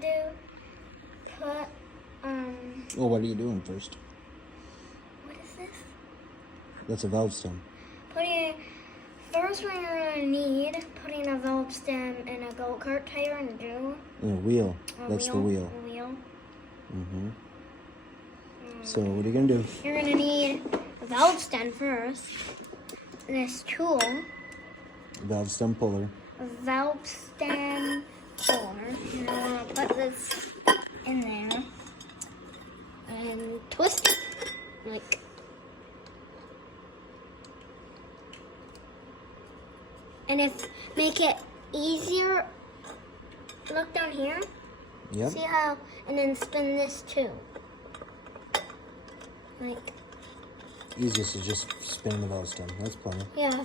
to do, put, Well, what are you doing first? what is this? That's a valve stem. First we're going to need putting a valve stem and a go-kart tire and do. And a wheel. That's the wheel. A wheel. Mm-hmm. So what are you going to do? You're going to need a valve stem first. This tool. Valve stem puller. A valve stem puller. You're going to put this in there. And twist it. Like. And make it easier, look down here. Yep. See how, and then spin this too. Like. Easiest is just spinning the valve stem. That's plenty. Yeah,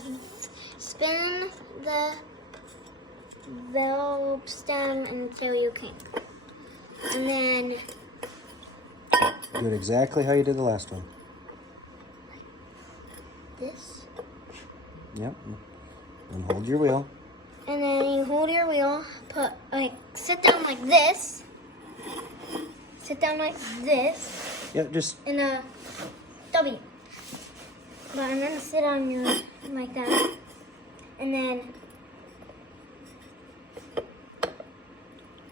spin the valve stem until you can. And then. Do it exactly how you did the last one. This. Yep. And hold your wheel. And then you hold your wheel, sit down like this. Sit down like this. Yep, just... In a W. But I'm going to sit on your, like that. And then,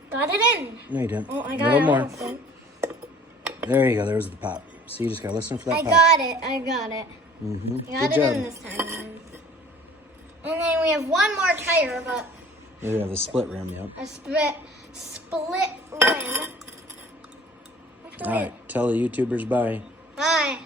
got it in. No, you didn't. Oh, I A got little it more. almost in. There you go. There's the pop. So you just got to listen for that I pop. got it. Mm-hmm. Got Good it job. in this time. And then we have one more tire, but We have a split rim, yep. a split rim. All right. Tell the YouTubers bye. Bye.